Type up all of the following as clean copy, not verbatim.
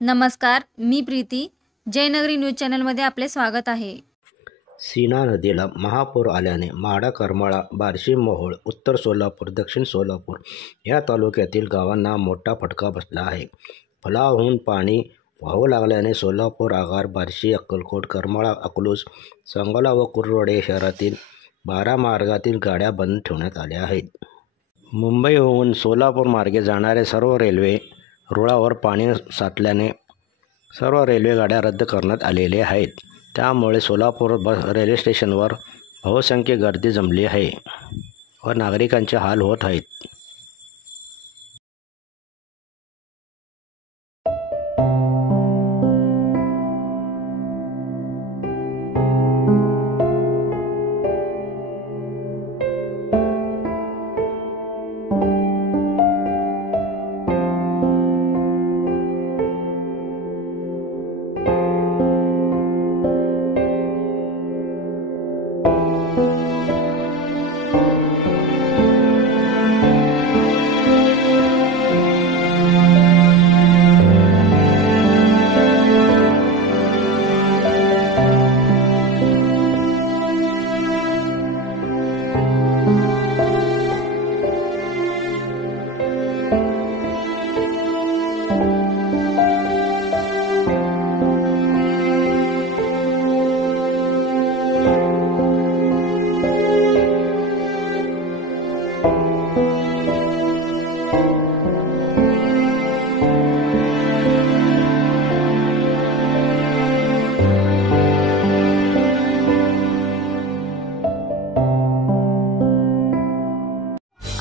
नमस्कार, मी प्रीती. जयनगरी न्यूज चॅनलमध्ये आपले स्वागत आहे. सीना नदीला महापूर आल्याने माढा, करमाळा, बार्शी, मोहोळ, उत्तर सोलापूर, दक्षिण सोलापूर या तालुक्यातील गावांना मोठा फटका बसला आहे. पुलावरून पाणी वाहू लागल्याने सोलापूर, आगार, बार्शी, अक्कलकोट, करमाळा, अकलूज, सांगोला व कुर्डवाडी शहरातील 12 मार्गातील गाड्या बंद ठेवण्यात आल्या आहेत. मुंबईहून सोलापूर मार्गे जाणारे सर्व रेल्वे रुळावर पाणी साठल्याने सर्व रेल्वे गाड्या रद्द करण्यात आलेल्या आहेत. त्यामुळे सोलापूर रेल्वे स्टेशनवर बहुसंख्य गर्दी जमली आहे व नागरिकांचे हाल होत आहेत.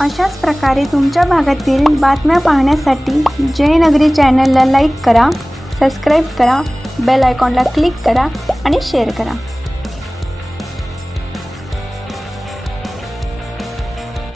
अशाच प्रकारे तुमच्या भागातील बातम्या पाहण्यासाठी जयनगरी चॅनलला लाईक करा, सबस्क्राईब करा, बेल आयकॉनला क्लिक करा आणि शेअर करा.